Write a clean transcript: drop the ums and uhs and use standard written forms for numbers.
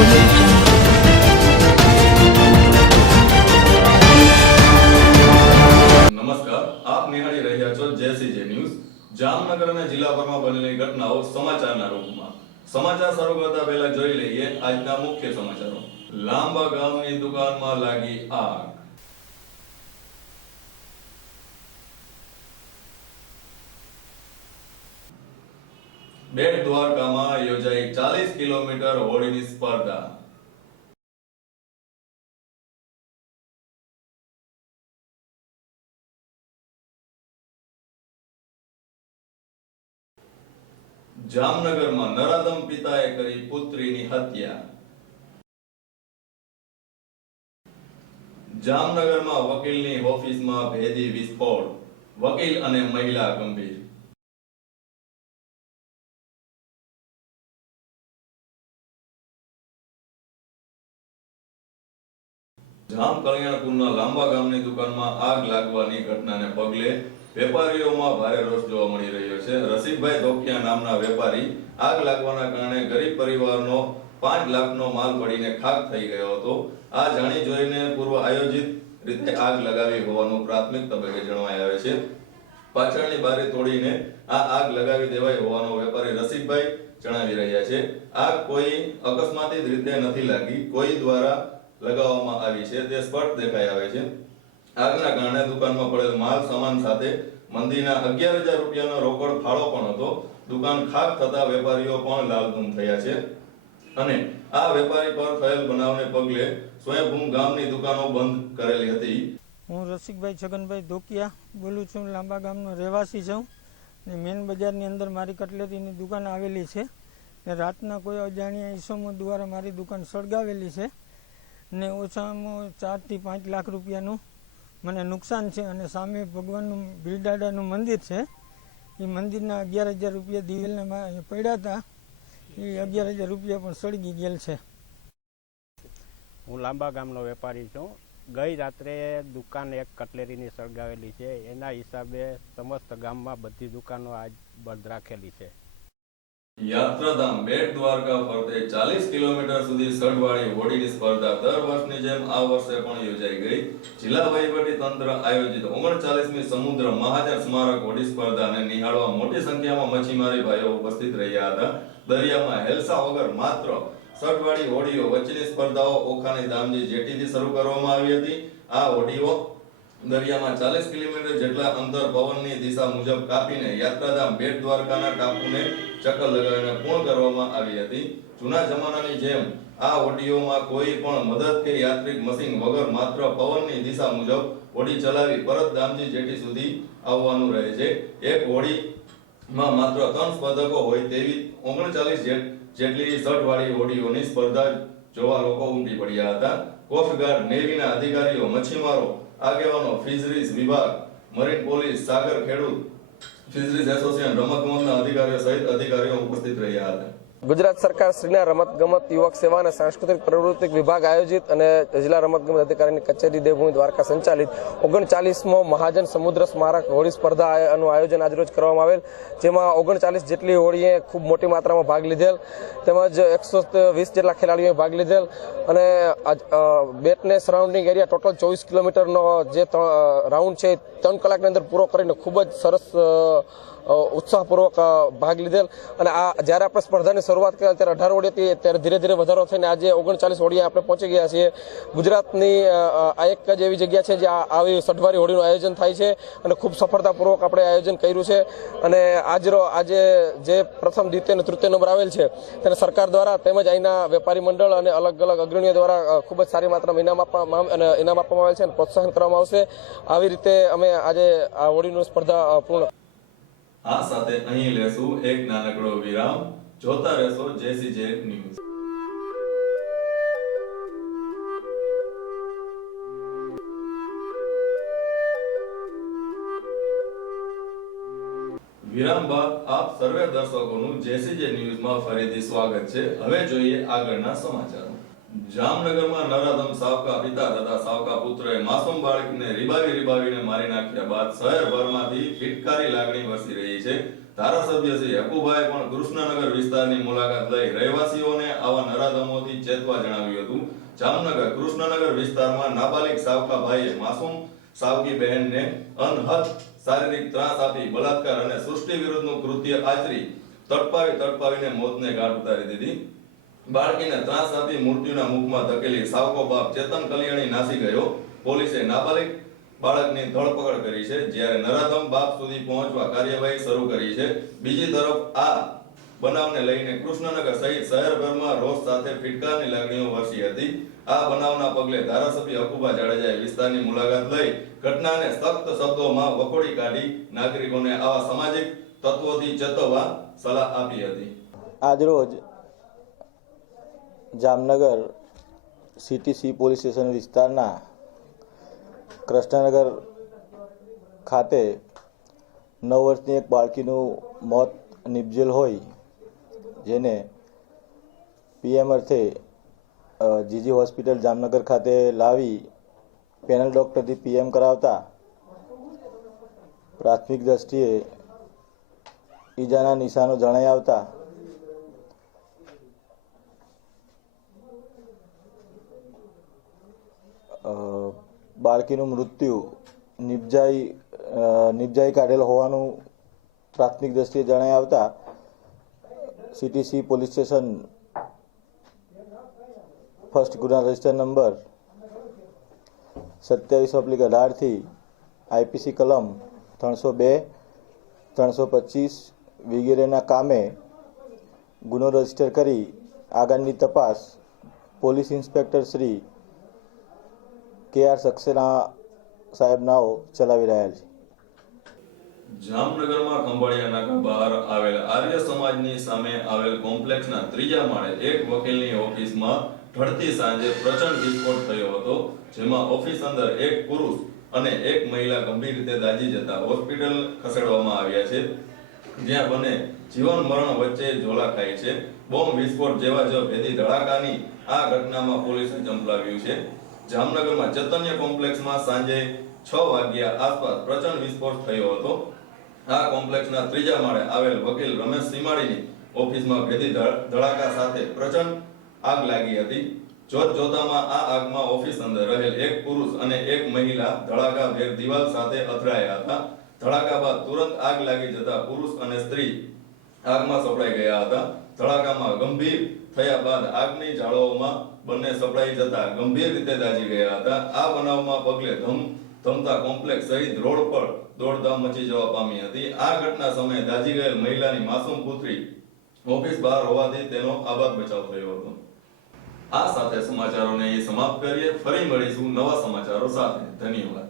નમસ્કાર, આપ નિહાળી રહ્યા છો જેસીજે ન્યૂઝ। જામનગર અને જિલ્લાભરમાં બનેલી ઘટનાઓ સમાચારના રૂપમાં। સમાચાર શરૂ કરતા પહેલા જોઈ લઈએ આજના મુખ્ય સમાચારો। લાંબા ગામની દુકાનમાં લાગી આગ। બેટ દ્વારકામાં યોજાઈ 40 કિલોમીટર હોડીની સ્પર્ધા। જામનગરમાં નરાધમ પિતાએ કરી પુત્રીની હત્યા। જામનગરમાં વકીલની ઓફિસમાં ભેદી વિસ્ફોટ, વકીલ અને મહિલા ગંભીર। જામકલ્યાણપુરના લાંબા ગામની દુકાનમાં આગ લાગવાની ઘટનાને પગલે વેપારીઓમાં ભારે રોષ જોવા મળી રહ્યો છે। રસિકભાઈ ધોકિયા નામના વેપારી આગ લાગવાના કારણે ગરીબ પરિવારનો 5 લાખનો માલ પડીને ખાખ થઈ ગયો હતો। આ જાણી જોઈને પૂર્વ આયોજિત રીતે આગ લગાવી હોવાનું પ્રાથમિક તબક્કે જણાવાઈ આવે છે। પાછળની બારી તોડીને આ આગ લગાવી દેવાઈ હોવાનું વેપારી રસિકભાઈ જણાવી રહ્યા છે। આગ કોઈ અકસ્માતિક રીતે નથી લાગી, કોઈ દ્વારા લગાવવામાં આવી છે તે સ્પષ્ટ દેખાઈ આવે છે। આગના કારણે દુકાનમાં પડેલ માલ સામાન સાથે મંદીના 11,000 રૂપિયાનો રોકડ ફાળો પણ હતો। દુકાન ખાક થતા વેપારીઓ પણ લાલઘૂમ થયા છે અને આ વેપારી પર થયેલ બનાવને પગલે સ્વયંભૂ ગામની દુકાનો બંધ કરેલી હતી। હું રસિકભાઈ છગનભાઈ ધોકિયા બોલું છું, લાંબા ગામનો રહેવાસી છું ને મેન બજારની અંદર મારી કટલેરીની દુકાન આવેલી છે ને રાતના કોઈ અજાણ્યા ઈસમો દ્વારા મારી દુકાન સળગાવેલી છે ને ઓછામાં 4 થી 5 લાખ રૂપિયાનું મને નુકસાન છે અને સામે ભગવાનનું ભીલદાદાનું મંદિર છે। એ મંદિરના 11,000 રૂપિયા દિવેલના પડ્યા હતા, એ 11,000 રૂપિયા પણ સળગી ગયેલ છે। હું લાંબા ગામનો વેપારી છું। ગઈ રાત્રે દુકાન એક કટલેરીની સળગાવેલી છે, એના હિસાબે સમસ્ત ગામમાં બધી દુકાનો આજ બંધ રાખેલી છે। યાત્રાધામ બેટ દ્વારકા ફરતે 40 કિલોમીટર સુધી સઢવાળી હોડીની સ્પર્ધા દર વર્ષની જેમ આ વર્ષે પણ યોજાઈ ગઈ। જિલ્લા વહીવટી તંત્ર આયોજિત 39મી સમુદ્ર મહાજન સ્મારક હોડી સ્પર્ધાને નિહાળવા મોટી સંખ્યામાં મચ્છીમારી ભાઈઓ ઉપસ્થિત રહ્યા હતા। દરિયામાં હેલસા વગર માત્ર સઢવાળી હોડીઓ વચ્ચેની સ્પર્ધાઓ ઓખાની દામજી જેટીથી શરૂ કરવામાં આવી હતી। આ હોડીઓ દરિયામાં 40 કિલોમીટર જેટલા અંતર પવનની દિશા મુજબ કાપીને યાત્રાધામ બેટ દ્વારકાના ટાપુને ચક્કર લગાવીને પૂર્ણ કરવામાં આવી હતી। જૂના જમાનાની જેમ આ હોડીઓમાં કોઈ પણ મદદ કે યાત્રિક મશીન વગર માત્ર પવનની દિશા મુજબ હોડી ચલાવી પરત દામજી જેટી સુધી આવવાનું રહે છે। એક હોડીમાં માત્ર 3 સ્પર્ધકો હોય તેવી 39 જેટલી સઢવાળી હોડીઓની સ્પર્ધા જોવા લોકો ઉમટી પડ્યા હતા। કોસ્ટગાર્ડ, નેવીના અધિકારીઓ, મચ્છીમારો, આગેવાનો, ફિશરીઝ વિભાગ, મરીન પોલીસ, સાગર ખેડૂત, ફિશરીઝ એસોસિએશન, રમતગમતના અધિકારીઓ સહિત અધિકારીઓ ઉપસ્થિત રહ્યા હતા। ગુજરાત સરકાર શ્રીના રમતગમત, યુવક સેવા અને સાંસ્કૃતિક પ્રવૃત્તિ વિભાગ આયોજિત અને જિલ્લા રમતગમત અધિકારીની કચેરી દેવભૂમિ દ્વારકા સંચાલિત 39મો મહાજન સમુદ્ર સ્મારક હોડી સ્પર્ધાનું આયોજન આજરોજ કરવામાં આવેલ, જેમાં 39 જેટલી હોડીએ ખૂબ મોટી માત્રામાં ભાગ લીધેલ તેમજ 120 જેટલા ખેલાડીઓએ ભાગ લીધેલ અને બેટને સરાઉન્ડિંગ એરિયા ટોટલ 24 કિલોમીટરનો જે રાઉન્ડ છે 3 કલાકની અંદર પૂરો કરીને ખૂબ જ સરસ ઉત્સાહપૂર્વક ભાગ લીધેલ અને આ જ્યારે આપણે સ્પર્ધાની શરૂઆત કરી ત્યારે 18 હોડી હતી, ત્યારે ધીરે ધીરે વધારો થઈને આજે 39 હોડીએ આપણે પહોંચી ગયા છીએ। ગુજરાતની આ એક જ એવી જગ્યા છે જ્યાં આવી સઢવાળી હોડીનું આયોજન થાય છે અને ખૂબ સફળતાપૂર્વક આપણે આયોજન કર્યું છે અને આજે જે પ્રથમ, દ્વિતીય અને તૃતીય નંબર આવેલ છે તેને સરકાર દ્વારા તેમજ અહીંના વેપારી મંડળ અને અલગ અલગ અગ્રણીઓ દ્વારા ખૂબ જ સારી માત્રામાં ઇનામ આપવામાં આવેલ છે અને પ્રોત્સાહન કરવામાં આવશે। આવી રીતે અમે આજે આ હોડીની સ્પર્ધા પૂર્ણ। આ સાથે અહીં લેશું એક નાનકડો વિરામ। જોતા રહેશો જેસીજે ન્યૂઝ। વિરામ બાદ આપ સર્વે દર્શકોનું જેસીજે ન્યૂઝમાં ફરીથી સ્વાગત છે। હવે જોઈએ આગળના સમાચારો। જામનગરમાં નરાધમ સાવકા પિતા તથા સાવકા પુત્રએ માસૂમ બાળકીને રીબાવીને મારી નાખ્યા બાદ શહેરભરમાંથી ફિટકારી લાગણી વરસી રહી છે। ધારાસભ્ય શ્રી હકુભાઈ પણ કૃષ્ણનગર વિસ્તારની મુલાકાત લઈ રહેવાસીઓને આવા નરાધમોથી ચેતવા જણાવ્યું હતું. જામનગર કૃષ્ણનગર વિસ્તારમાં નાબાલિગ સાવકાભાઈએ માસૂમ સાવકી બહેનને અનહદ શારીરિક ત્રાસ આપી બલાત્કાર અને સૃષ્ટિ વિરુદ્ધનું કૃત્ય આચરી તડપાવીને મોતને ઘાટ ઉતારી દીધી. બાળકીને ત્રાસ આપી મૃત્યુના મુખમાં ધકેલી સાવકો બાપ ચેતન કલ્યાણી નાસી ગયો. પોલીસે નાબાલિગ બાળકની ધરપકડ કરી છે, જ્યારે નરાધમ બાપ સુધી પહોંચવા કાર્યવાહી શરૂ કરી છે. બીજી તરફ આ બનાવને લઈને કૃષ્ણનગર સહિત શહેરભરમાં રોષ સાથે ફિટકારની લાગણીઓ વરસી હતી. આ બનાવના પગલે ધારાસભ્ય હકુભા જાડેજાએ વિસ્તારની મુલાકાત લઈ ઘટનાને સખ્ત શબ્દોમાં વખોડી કાઢી નાગરિકોને આવા સામાજિક તત્વોથી ચેતવવા સલાહ આપી હતી. આજરોજ Jamnagar city C police station વિસ્તારના કૃષ્ણનગર ખાતે 9 વર્ષની એક બાળકીનું મોત નિપજેલ હોય, જેને પીએમ અર્થે જીજી હોસ્પિટલ જામનગર ખાતે લાવી પેનલ ડૉક્ટરથી પીએમ કરાવતા પ્રાથમિક દ્રષ્ટિએ ઈજાના નિશાનો જણાઈ આવતા બાળકીનું મૃત્યુ નિપજાઈ કાઢેલ હોવાનું પ્રાથમિક દ્રષ્ટિએ જણાઈ આવતા city C police station first ગુના રજિસ્ટર નંબર 27/18 થી આઈપીસી કલમ 302, 325 વગેરેના કામે ગુનો રજીસ્ટર કરી આગળની તપાસ police inspector Shri KR Saxena સાહેબ નાઓ ચલાવી રહ્યા છે. જામનગરમાં ખંભાળિયા નાકા બહાર આવેલ આર્ય સમાજની સામે આવેલ કોમ્પ્લેક્સના 3જા માળે એક વકીલની ઓફિસમાં ઢળતી સાંજે પ્રચંડ વિસ્ફોટ થયો હતો, જેમાં ઓફિસ અંદર એક પુરુષ અને એક મહિલા ગંભીર રીતે દાઝી જતા હોસ્પિટલ ખસેડવામાં આવ્યા છે, જ્યાં બંને જીવન મરણ વચ્ચે ઝોલા ખાય છે. બોમ્બ વિસ્ફોટ જેવા જ ભેદી ધડાકાની આ ઘટનામાં પોલીસે ઝંપલાવ્યું છે. જામનગરમાં ચૈતન્ય કોમ્પ્લેક્સમાં સાંજે 6 વાગ્યા આસપાસ પ્રચંડ વિસ્ફોટ થયો હતો. આ કોમ્પ્લેક્સના 3જા માળે આવેલ વકીલ રમેશ સીમાડીની ઓફિસમાં ભેદી ધડાકા સાથે પ્રચંડ આગ લાગી હતી. જોતજોતામાં આ આગમાં ઓફિસ અંદર રહેલ એક પુરુષ અને એક મહિલા ધડાકાભેર દિવાલ સાથે અથડાયા હતા. ધડાકા બાદ તુરંત આગ લાગી જતા પુરુષ અને સ્ત્રી આગમાં સપડાઈ ગયા હતા. ધડાકામાં ગંભીર થયા બાદ આગની જાળવોમાં બંને સપડાઈ જતા ગંભીર રીતે દાઝી ગયા હતા. આ બનાવમાં પગલે ધમતા કોમ્પ્લેક્સ સહિત રોડ પર દોડધામ મચી જવા પામી હતી. આ ઘટના સમયે દાઝી ગયેલ મહિલાની માસૂમ પુત્રી ઓફિસ બહાર હોવાથી તેનો આબાદ બચાવ થયો હતો. આ સાથે સમાચારોને અહીં સમાપ્ત કરીએ. ફરી મળીશું નવા સમાચારો સાથે. ધન્યવાદ.